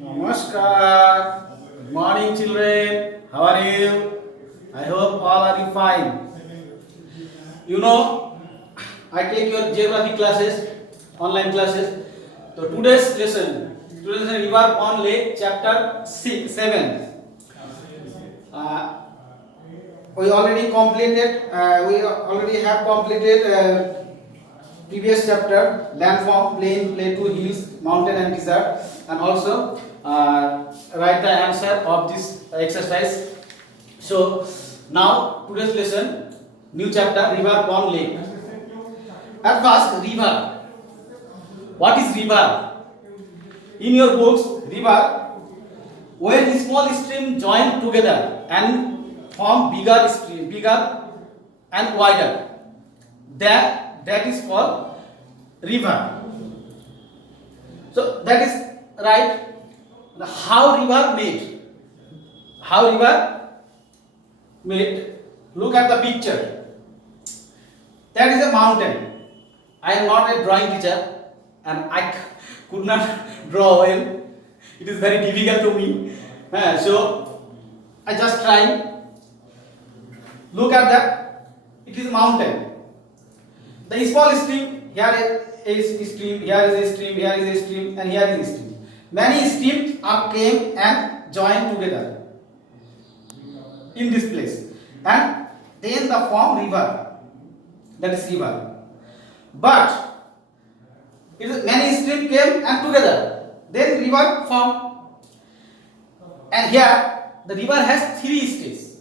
Namaskar. Good morning, children. How are you? I hope all are you fine. You know, I take your geography classes, online classes. So today's lesson, we are on Lake chapter 6, 7. Uh, we already completed. We already have completed previous chapter: landform, plain, plateau, hills, mountain, and desert, and also write the answer of this exercise. So now today's lesson, new chapter, river, pond, lake. At first, river. What is river? In your books, river, when small stream join together and form bigger and wider, that is called river. So that is right. How river made? How river made? Look at the picture. That is a mountain. I am not a drawing teacher and I could not draw well. It is very difficult to me. So I just try. Look at that. It is a mountain. The small stream, here is a stream, here is a stream, here is a stream, and here is a stream. Many streams are came and joined together in this place, and then the form river. That is river. But many streams came and together, then river formed. And here the river has three stages.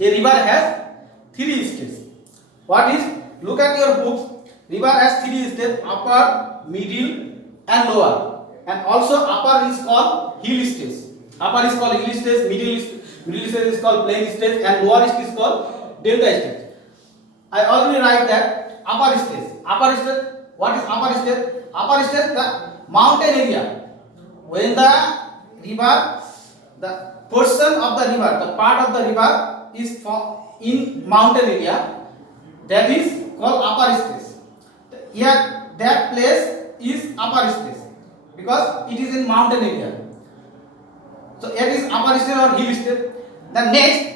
A river has three stages. What is? Look at your books. River has three stages: upper, middle, and lower. And also upper is called hill stage. Upper is called hill stage, middle stage is called plain stage, and lower stage is called delta stage. I already write that upper stage. Upper stage. What is upper stage? Upper stage, the mountain area. When the river, the portion of the river, the part of the river is in mountain area, that is called upper stage. Here that place is upper stage because it is in mountain area. So it is upper stage or hill stage. The next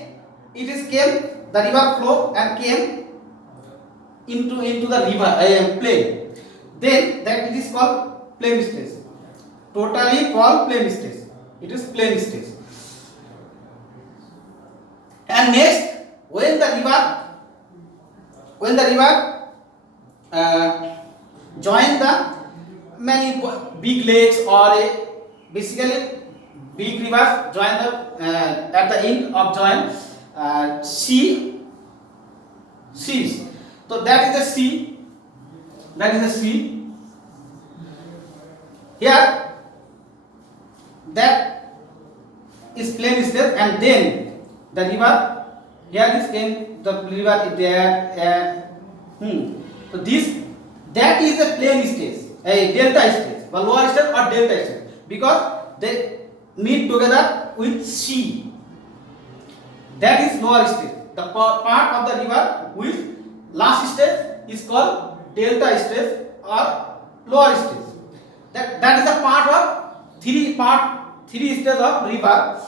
it is came, the river flow and came into the river plain. Then that it is called plain stage. Totally called plain stage. It is plain stage. And next, when the river join the many big lakes or basically big rivers join the at the end of join seas. So that is the sea. That is the sea. Here that is plain stage, and then the river here this came, the river there. So this that is a plain stage, a delta stage, the lower stage or delta stage, because they meet together with sea. That is lower stage. The part of the river with last stage is called delta stage or lower stage. That is a part of three stages of river.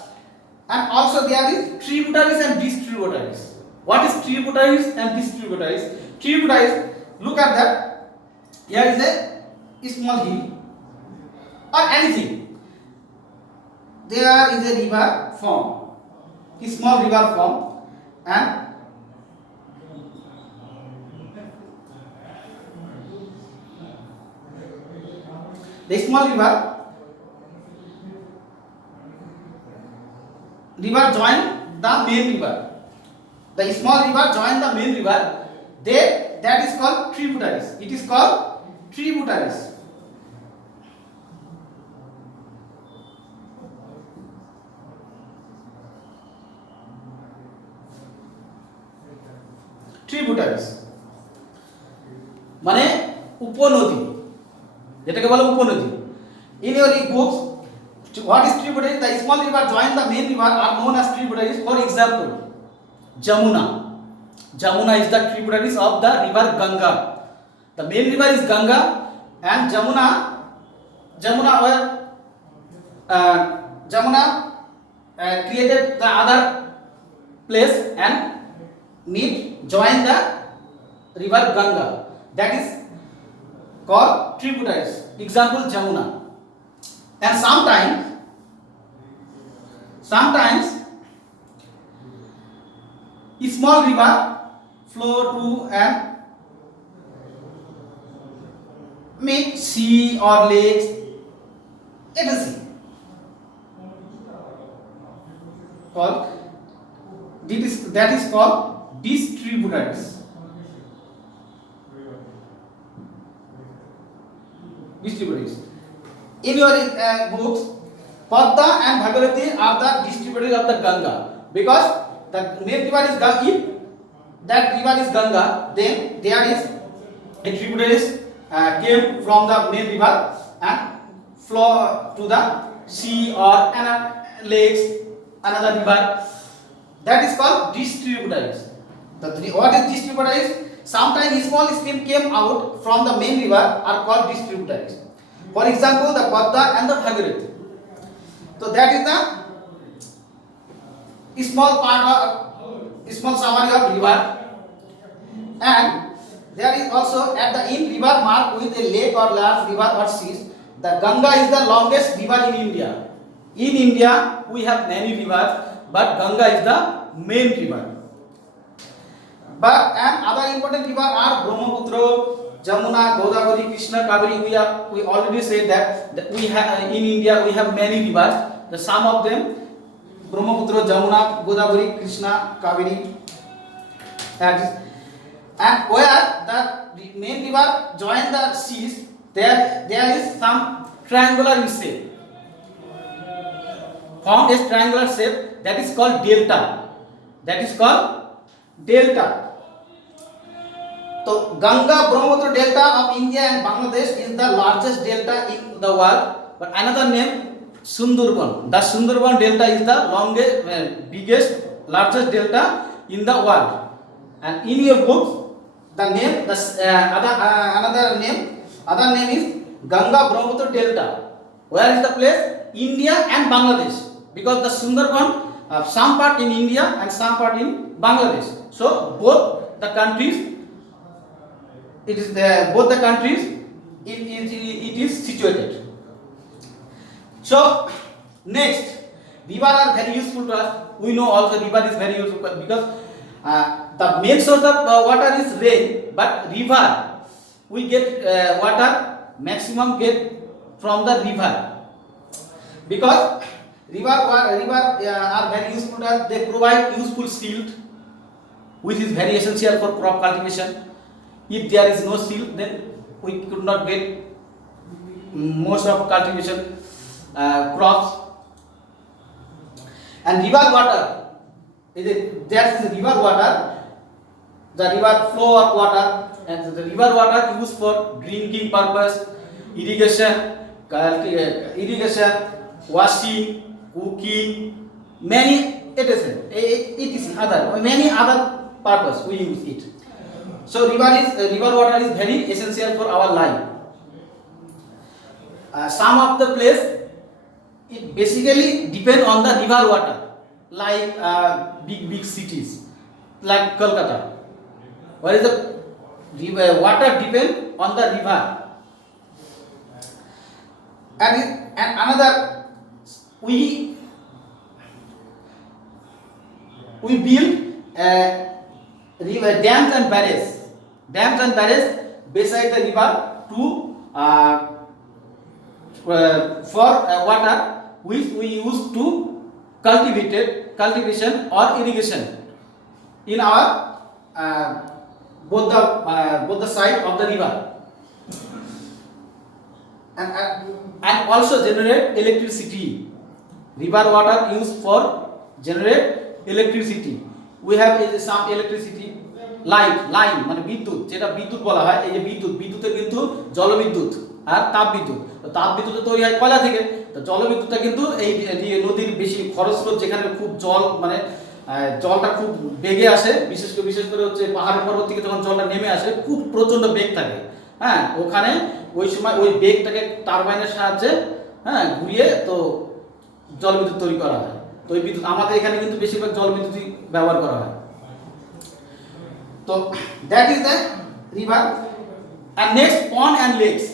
And also there is tributaries and distributaries. What is tributaries and distributaries? Tributaries, look at that. Here is a small hill or anything. There is a river form, a small river form, and the small river join the main river. The small river join the main river. That is called tributaries. It is called tributaries. Tributaries মানে উপনদী, যেটাকে বলে উপনদী। In your books, what is tributary? The small river join the main river are known as tributaries. For example, Jamuna. Jamuna is the tributaries of the river Ganga. The main river is Ganga, and Jamuna where Jamuna created the other place and join the river Ganga. That is called tributaries. Example Jamuna. And sometimes a small river flow to and make sea or lakes, etc. Called that is called distributaries. In your books, Padma and Bhagirathi are the distributaries of the Ganga, because the main river is Ganga. If that river is Ganga, then there is a tributaries came from the main river and flow to the sea or lakes, another river. That is called distributaries. What is distributaries? Sometimes small stream came out from the main river are called distributaries. For example, the Padma and the Bhagirathi. So that is the small summary of river. And there is also at the end river marked with a lake or large river or seas. The Ganga is the longest river in India. In India, we have many rivers, but Ganga is the main river. But and other important rivers are Brahmaputra, Jamuna, Godavari, Krishna, Kaveri. We already said that we have in India we have many rivers. The some of them Brahmaputra, Jamuna, Godavari, Krishna, Kaveri. And where the main river join the seas, there is some triangular shape. Formed a triangular shape that is called delta. So Ganga Brahmaputra delta of India and Bangladesh is the largest delta in the world. But another name Sundarban. The Sundarban delta is the biggest, largest delta in the world. And in your books, the name, other name is Ganga Brahmaputra delta. Where is the place? India and Bangladesh. Because the Sundarban some part in India and some part in Bangladesh. So both the countries. It is both the countries it is situated. So next, rivers are very useful to us. We know also river is very useful because the main source of water is rain, but river we get water maximum get from the river, because river are very useful to us. They provide useful silt, which is very essential for crop cultivation. If there is no silt, then we could not get most of cultivation crops. And river water, there is river water, the river flow of water, and the river water used for drinking purpose, irrigation, washing, cooking, many many other purpose we use it. So river water is very essential for our life. Some of the place it basically depend on the river water, like big cities like Kolkata, where is the river water depend on the river. And another, we build river dams and barrages beside the river to for water which we use to cultivation or irrigation in our both the side of the river, and also generate electricity. River water used for generate electricity. We have some electricity line মানে বিদ্যুৎ, যেটা বিদ্যুৎ বলা হয়। এই যে বিদ্যুতের কিন্তু জলবিদ্যুৎ আর তাপবিদ্যুৎ তৈরি হয় কয়লা থেকে। তো জলবিদ্যুৎটা কিন্তু এই নদীর বেশি খরস্রোত, যেখানে খুব জল মানে জলটা খুব বেগে আসে, বিশেষ করে হচ্ছে পাহাড়ের পর্বত থেকে যখন জলটা নেমে আসে খুব প্রচন্ড বেগ থাকে, ওখানে ওই সময় ওই বেগটাকে টারবাইনের সাহায্যে ঘুরিয়ে তো জলবিদ্যুৎ তৈরি করা হয়। তো এই বিদ্যুৎ আমাদের এখানে কিন্তু বেশিরভাগ জলবিদ্যুৎই ব্যবহার করা হয়। তো that is the river. And next, pond and lakes.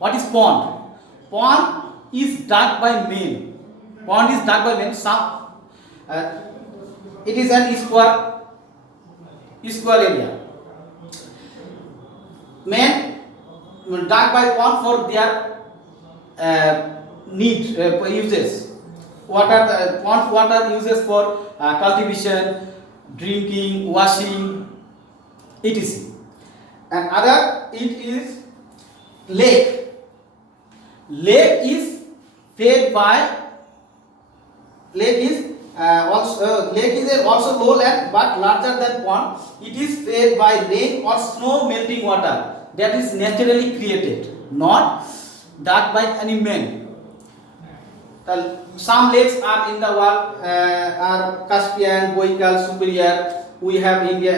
What is pond? Pond is dug by men. Pond is dug by men. Some it is an square area. Men dug by pond for their need uses. Pond water uses for cultivation, drinking, washing, etc. And other, it is lake. Lake is also low land but larger than pond. It is fed by rain or snow melting water that is naturally created, not dug by any man. Some lakes are in the world are Caspian, Baikal, Superior. We have India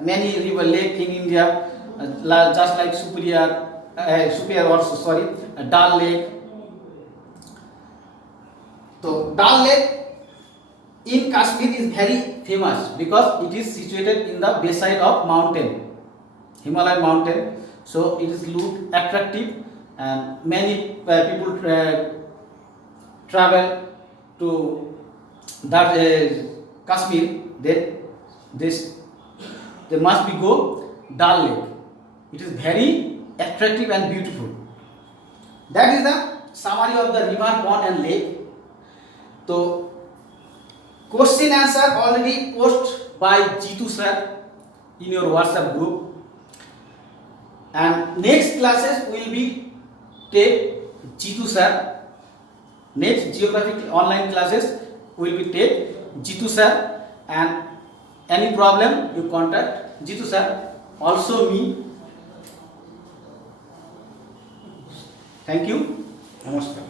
many river lake in India, just like Superior also, Dal Lake. So Dal Lake in Kashmir is very famous because it is situated in the base side of mountain, Himalayan mountain. So it is look attractive and many people travel to that Kashmir. They must be go Dal Lake. It is very attractive and beautiful. That is the summary of the river, pond and lake. So question answer already post by Jitu sir in your WhatsApp group. And next classes will be take Jitu sir. Next geography online classes will be take Jitu sir, and any problem you contact Jitu sir, also me. Thank you. Namaskar.